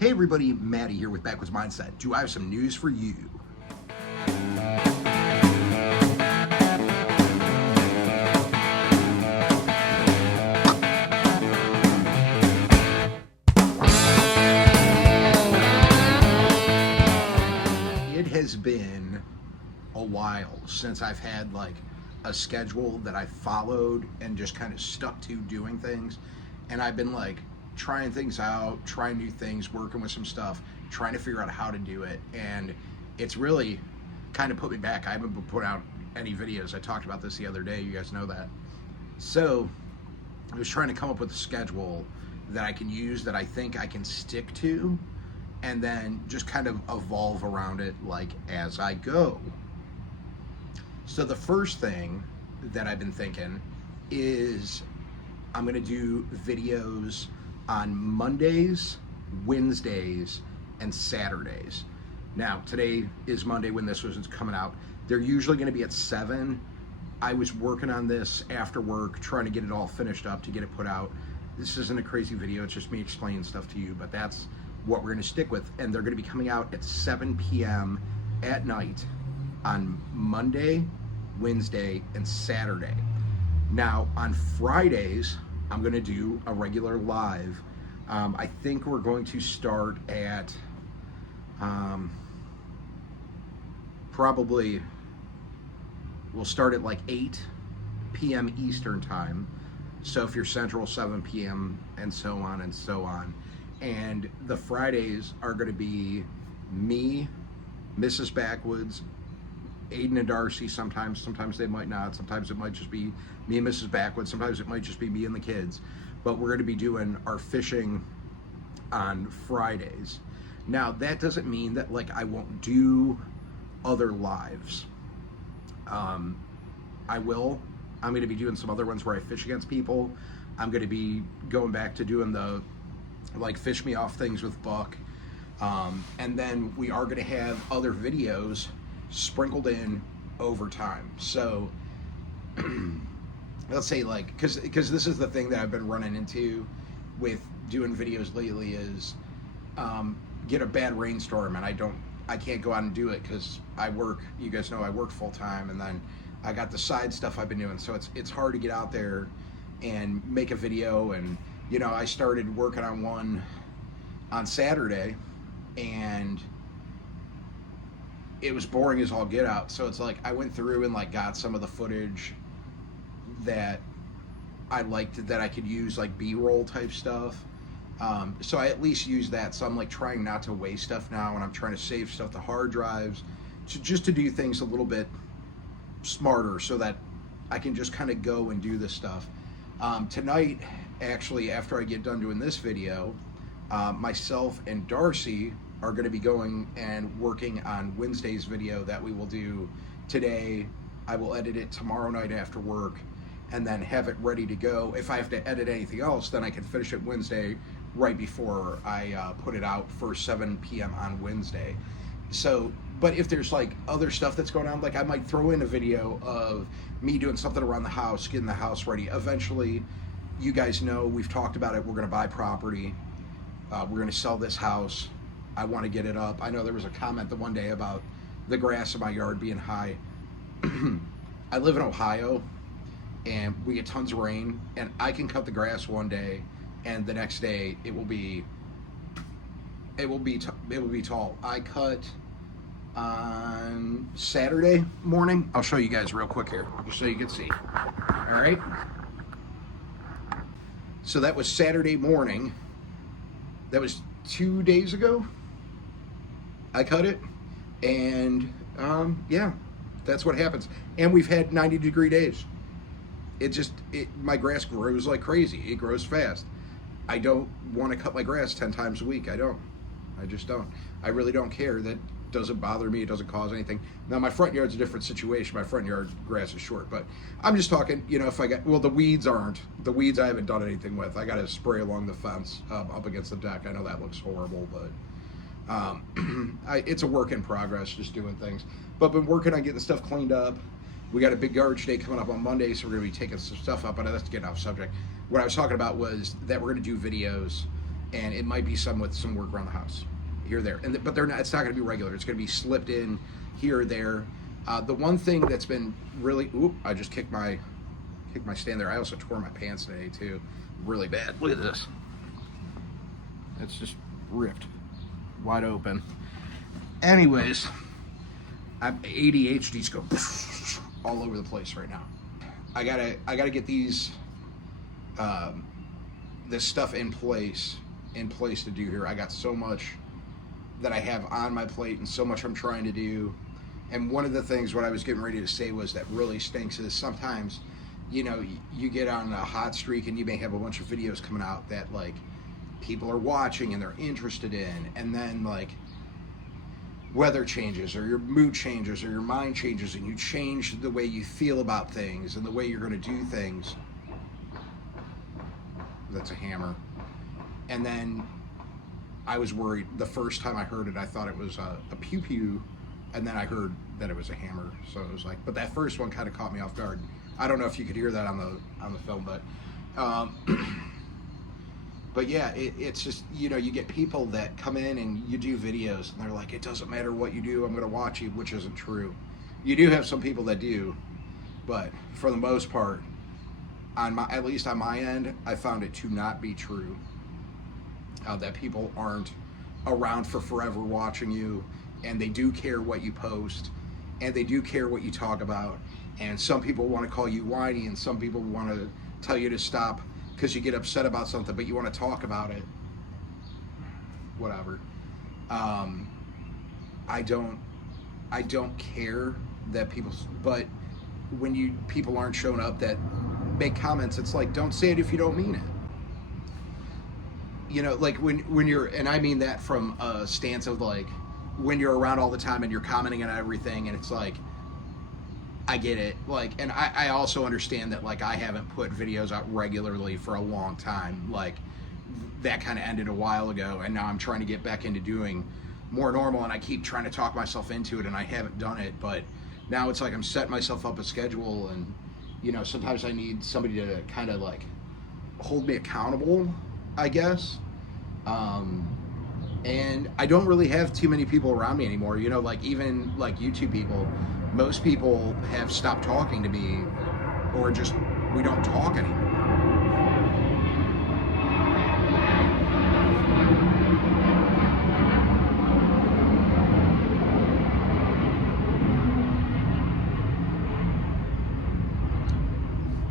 Hey everybody, Maddie here with Backwoods Mindset. Do I have some news for you? It has been a while since I've had like a schedule that I followed and just kind of stuck to doing things. And I've been like trying things out, trying new things, working with some stuff, trying to figure out how to do it. And it's really kind of put me back. I haven't put out any videos. I talked about this the other day. You guys know that. So I was trying to come up with a schedule that I can use, that I think I can stick to, and then just kind of evolve around it like as I go. So the first thing that I've been thinking is I'm gonna do videos on Mondays, Wednesdays, and Saturdays. Now, today is Monday when this was coming out. They're usually gonna be at 7. I was working on this after work, trying to get it all finished up to get it put out. This isn't a crazy video, it's just me explaining stuff to you, but that's what we're gonna stick with. And they're gonna be coming out at 7 p.m. at night on Monday, Wednesday, and Saturday. Now, on Fridays, I'm gonna do a regular live. I think we're going to start at probably, we'll start at like 8 p.m. Eastern time. So if you're Central, 7 p.m. and so on and so on. And the Fridays are gonna be me, Mrs. Backwoods, Aiden and Darcy sometimes they might not. Sometimes it might just be me and Mrs. Backwoods. Sometimes it might just be me and the kids. But we're going to be doing our fishing on Fridays. Now, that doesn't mean that like I won't do other lives. I will. I'm going to be doing some other ones where I fish against people. I'm going to be going back to doing the like fish me off things with Buck. And then we are going to have other videos sprinkled in over time. So let's say like, because this is the thing that I've been running into with doing videos lately is get a bad rainstorm and I can't go out and do it because I work. You guys know I work full time, and then I got the side stuff I've been doing, so it's hard to get out there and make a video. And you know, I started working on one on Saturday and it was boring as all get out. So it's like I went through and like got some of the footage that I liked that I could use, like B-roll type stuff. So I at least use that. So I'm like trying not to waste stuff now, and I'm trying to save stuff to hard drives, just to do things a little bit smarter so that I can just kind of go and do this stuff. Tonight, actually, after I get done doing this video, myself and Darcy are going to be going and working on Wednesday's video that we will do today. I will edit it tomorrow night after work and then have it ready to go. If I have to edit anything else, then I can finish it Wednesday right before I put it out for 7 p.m. on Wednesday. So, but if there's like other stuff that's going on, like I might throw in a video of me doing something around the house, getting the house ready. Eventually, you guys know, we've talked about it, we're gonna buy property. We're gonna sell this house. I want to get it up. I know there was a comment the one day about the grass in my yard being high. I live in Ohio and we get tons of rain, and I can cut the grass one day and the next day it will be tall. I cut on Saturday morning. I'll show you guys real quick here just so you can see. All right. So that was Saturday morning. That was 2 days ago. I cut it, and yeah, that's what happens. And we've had 90-degree days. My grass grows like crazy. It grows fast. I don't want to cut my grass 10 times a week. I just don't. I really don't care. That doesn't bother me. It doesn't cause anything. Now, my front yard's a different situation. My front yard grass is short, but I'm just talking, you know, if I got, well, the weeds I haven't done anything with. I got to spray along the fence up against the deck. I know that looks horrible, but it's a work in progress, just doing things. But been working on getting stuff cleaned up. We got a big garbage day coming up on Monday, so we're going to be taking some stuff up, but that's getting off subject. What I was talking about was that we're going to do videos and it might be some with some work around the house here or there. But they're not. It's not going to be regular. It's going to be slipped in here or there. The one thing that's been really, I just kicked my stand there. I also tore my pants today too, really bad. Look at this. It's just ripped, wide open. Anyways, ADHD's go all over the place right now. I gotta get these, this stuff in place to do here. I got so much that I have on my plate and so much I'm trying to do. And one of the things what I was getting ready to say was that really stinks is sometimes, you know, you get on a hot streak and you may have a bunch of videos coming out that like people are watching and they're interested in, and then like weather changes or your mood changes or your mind changes and you change the way you feel about things and the way you're going to do things. That's a hammer. And then I was worried the first time I heard it. I thought it was a pew pew, and then I heard that it was a hammer. So it was like, but that first one kind of caught me off guard. I don't know if you could hear that on the film, but yeah, it's just, you know, you get people that come in and you do videos and they're like, it doesn't matter what you do, I'm going to watch you, which isn't true. You do have some people that do, but for the most part, at least on my end, I found it to not be true. That people aren't around for forever watching you, and they do care what you post, and they do care what you talk about. And some people want to call you whiny, and some people want to tell you to stop because you get upset about something, but you want to talk about it. Whatever. I don't care that people, but when people aren't showing up that make comments, it's like, don't say it if you don't mean it. You know, like when you're, and I mean that from a stance of like, when you're around all the time and you're commenting on everything, and it's like, I get it. Like, and I also understand that like I haven't put videos out regularly for a long time. Like that kind of ended a while ago, and now I'm trying to get back into doing more normal, and I keep trying to talk myself into it, and I haven't done it. But now it's like I'm setting myself up a schedule, and you know, sometimes I need somebody to kind of like hold me accountable, I guess. And I don't really have too many people around me anymore. You know, like even like YouTube people, most people have stopped talking to me, or just we don't talk anymore.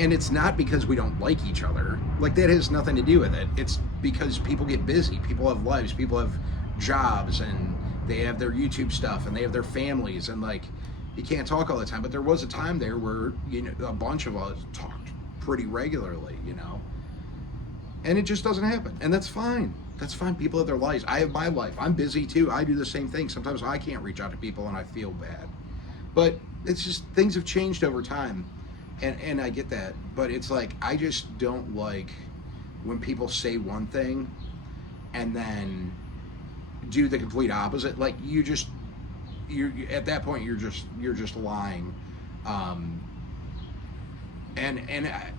And it's not because we don't like each other. Like that has nothing to do with it. It's because people get busy. People have lives. People have jobs, and they have their YouTube stuff, and they have their families, and like you can't talk all the time. But there was a time there where, you know, a bunch of us talked pretty regularly, you know. And it just doesn't happen. And that's fine. That's fine. People have their lives. I have my life. I'm busy too. I do the same thing. Sometimes I can't reach out to people and I feel bad. But it's just things have changed over time. And I get that, but it's like, I just don't like when people say one thing and then do the complete opposite. Like you're at that point, you're just lying. And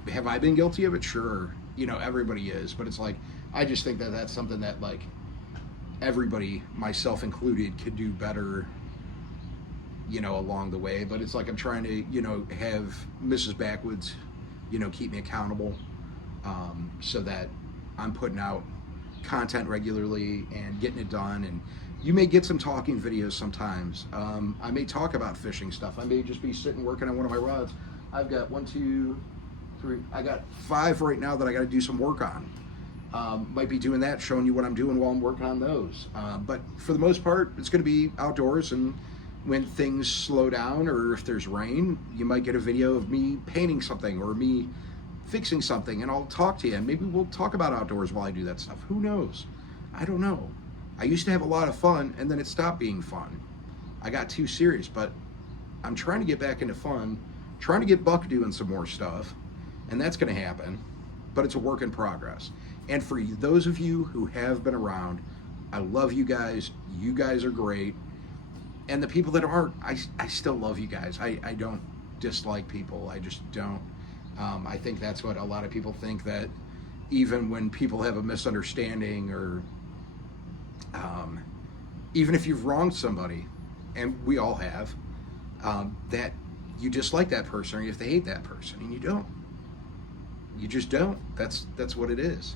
have I been guilty of it? Sure. You know, everybody is, but it's like, I just think that that's something that like everybody, myself included, could do better, you know, along the way. But it's like I'm trying to, you know, have Mrs. Backwoods, you know, keep me accountable, so that I'm putting out content regularly and getting it done. And you may get some talking videos sometimes. I may talk about fishing stuff. I may just be sitting working on one of my rods. I've got 1, 2, 3, I got 5 right now that I got to do some work on. Might be doing that, showing you what I'm doing while I'm working on those. But for the most part, it's going to be outdoors, and when things slow down or if there's rain, you might get a video of me painting something or me fixing something, and I'll talk to you, and maybe we'll talk about outdoors while I do that stuff. Who knows? I don't know. I used to have a lot of fun, and then it stopped being fun. I got too serious, but I'm trying to get back into fun, trying to get Buck doing some more stuff, and that's going to happen, but it's a work in progress. And for those of you who have been around, I love you guys. You guys are great. And the people that aren't, I still love you guys. I don't dislike people. I just don't. I think that's what a lot of people think, that, even when people have a misunderstanding, or even if you've wronged somebody, and we all have, that you dislike that person or you have to hate that person, and you don't. You just don't. That's what it is.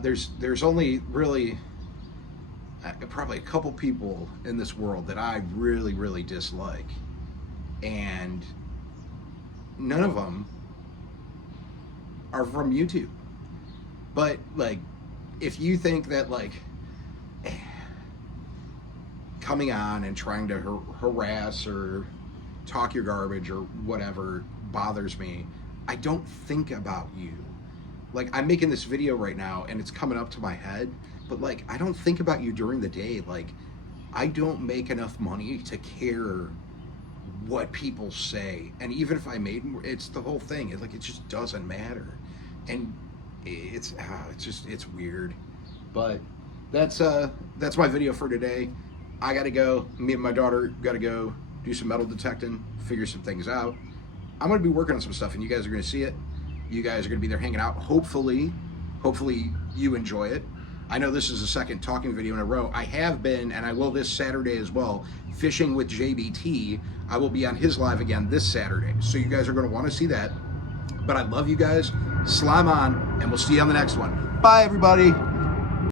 There's only really probably a couple people in this world that I really, really dislike, and none of them are from YouTube. But like, if you think that like coming on and trying to harass or talk your garbage or whatever bothers me, I don't think about you. Like, I'm making this video right now and it's coming up to my head, but like, I don't think about you during the day. Like, I don't make enough money to care what people say. And even if I made more, it's the whole thing. It just doesn't matter. And it's weird. But that's my video for today. I gotta go. Me and my daughter gotta go do some metal detecting, figure some things out. I'm gonna be working on some stuff, and you guys are gonna see it. You guys are gonna be there hanging out. Hopefully you enjoy it. I know this is the second talking video in a row. I have been, and I will this Saturday as well, fishing with JBT. I will be on his live again this Saturday, so you guys are gonna want to see that. But I love you guys. Slime on, and we'll see you on the next one. Bye, everybody.